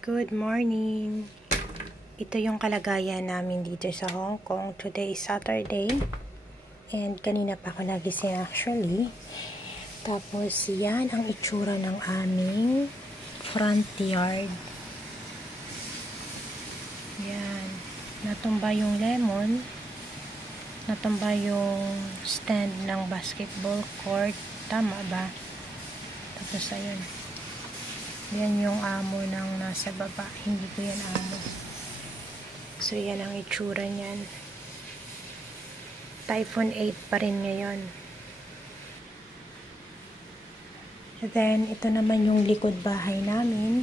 Good morning! Ito yung kalagayan namin dito sa Hong Kong. Today is Saturday. And kanina pa ako nagising actually. Tapos yan ang itsura ng aming front yard. Yan. Natumba yung lemon. Natumba yung stand ng basketball court. Tama ba? Tapos ayun. Yan yung amo ng nasa baba. Hindi ko yan amo. So, yan ang itsura niyan. Typhoon 8 pa rin ngayon. Then, ito naman yung likod bahay namin.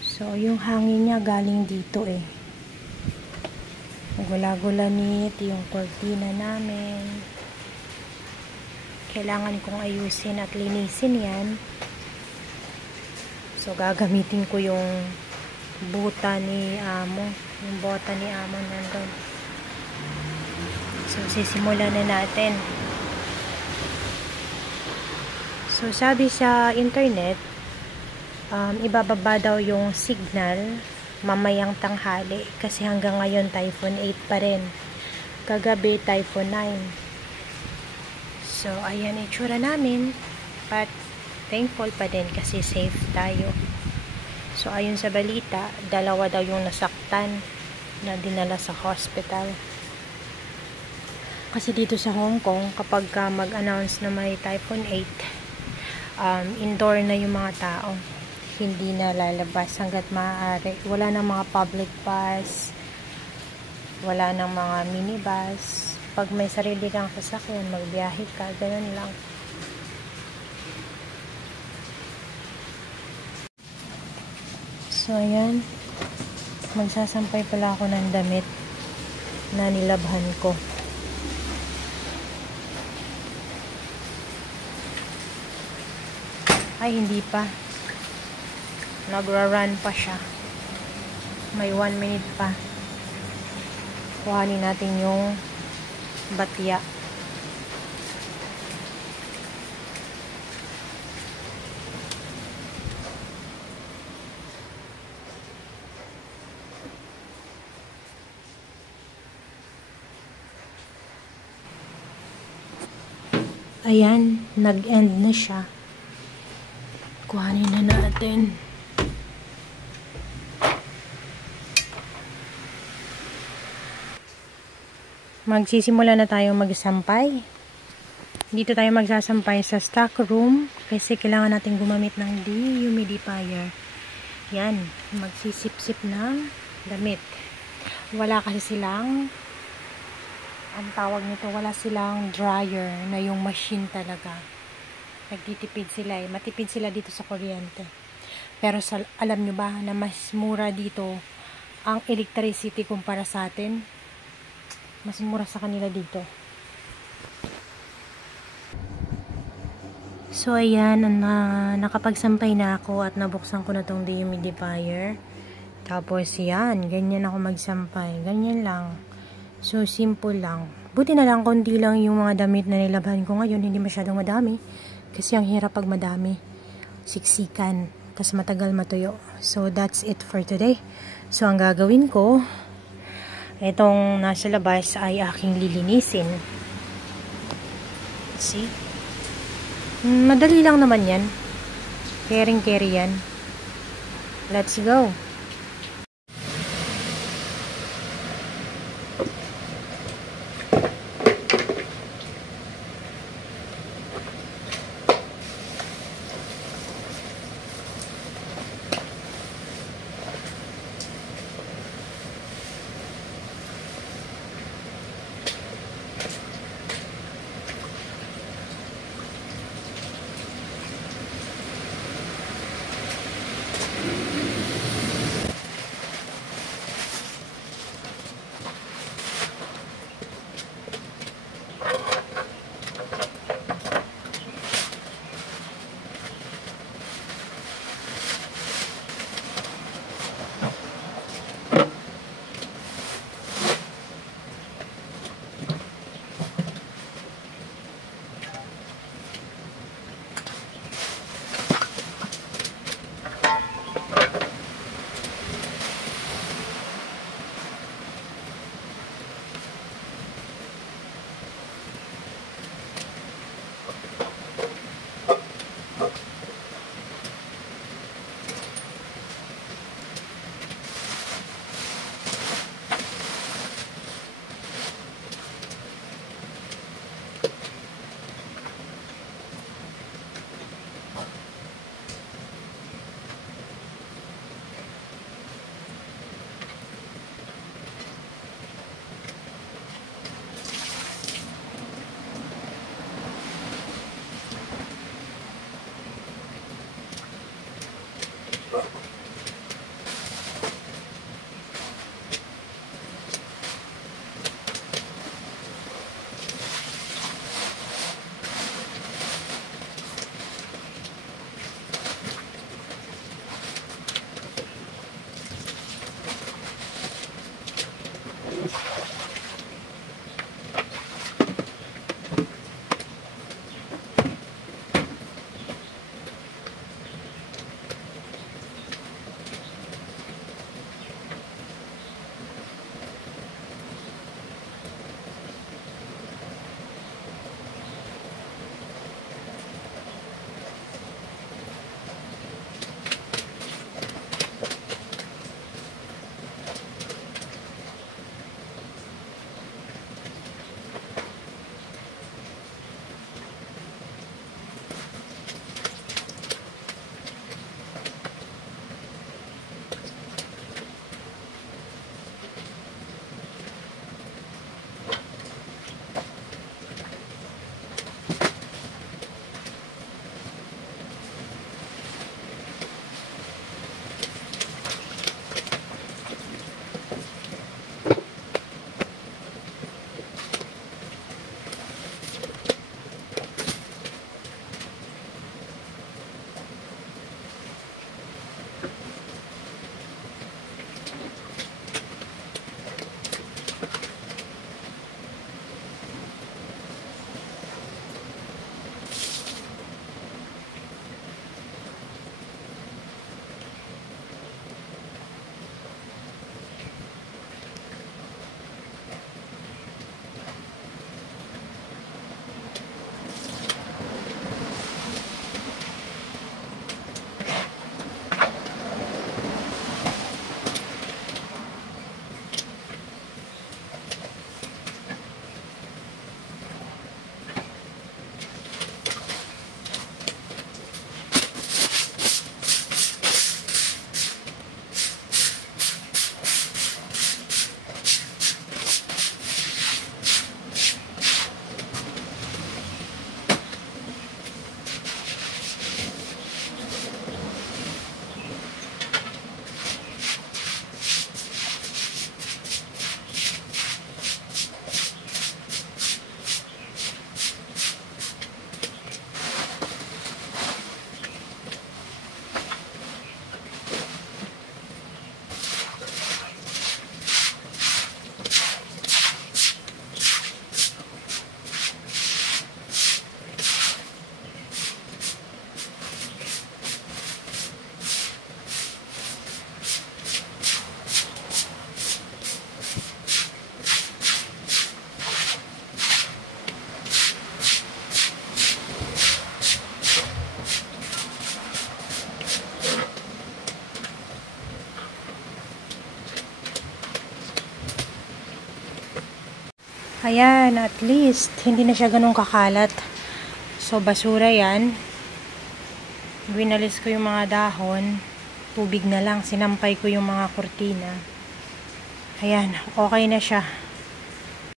So, yung hangin niya galing dito eh. Gula-gulanit yung cortina namin. Kailangan kong ayusin at linisin yan. So, gagamitin ko yung buta ni amo. Yung bota ni amo nandun. So, sisimulan na natin. So, sabi sa internet, ibababa daw yung signal mamayang tanghali. Kasi hanggang ngayon, Typhoon 8 pa rin. Kagabi, Typhoon 9. So, ayan itsura namin. But, thankful pa din kasi safe tayo. So, ayon sa balita, 2 daw yung nasaktan na dinala sa hospital. Kasi dito sa Hong Kong, kapag mag-announce na may Typhoon 8, indoor na yung mga tao. Hindi na lalabas hanggat maaari. Wala nang mga public bus, wala nang mga minibus. Pag may sarili kang sasakyan, magbiyahe ka, ganun lang. So, ayan. Magsasampay pala ako ng damit na nilabhan ko. Ay, hindi pa. Nagra-run pa siya. May 1 minute pa. Kuhanin natin yung batya. Ayan, nag-end na siya. Kuhanin na natin. Magsisimula na tayo magsampay. Dito tayo magsasampay sa stock room kasi kailangan natin gumamit ng dehumidifier. Yan, magsisip-sip ng damit. Wala kasi silang ang tawag nito, wala silang dryer na yung machine talaga. Nagtitipid sila eh. Matipid sila dito sa kuryente. Pero alam nyo ba na mas mura dito ang electricity kumpara sa atin? Mas mura sa kanila dito. So ayan, nakapagsampay na ako at nabuksan ko na tong dehumidifier. Tapos yan, ganyan ako magsampay. Ganyan lang. So, simple lang. Buti na lang, konti lang yung mga damit na nilabhan ko ngayon. Hindi masyadong madami. Kasi ang hirap pag madami. Siksikan. Tapos matagal matuyo. So, that's it for today. So, ang gagawin ko, itong nasa labas ay aking lilinisin. See? Madali lang naman yan. Caring-carry yan. Let's go. Ayan, at least, hindi na siya ganun kakalat. So, basura yan. Winalis ko yung mga dahon. Tubig na lang. Sinampay ko yung mga kurtina. Ayan, okay na siya.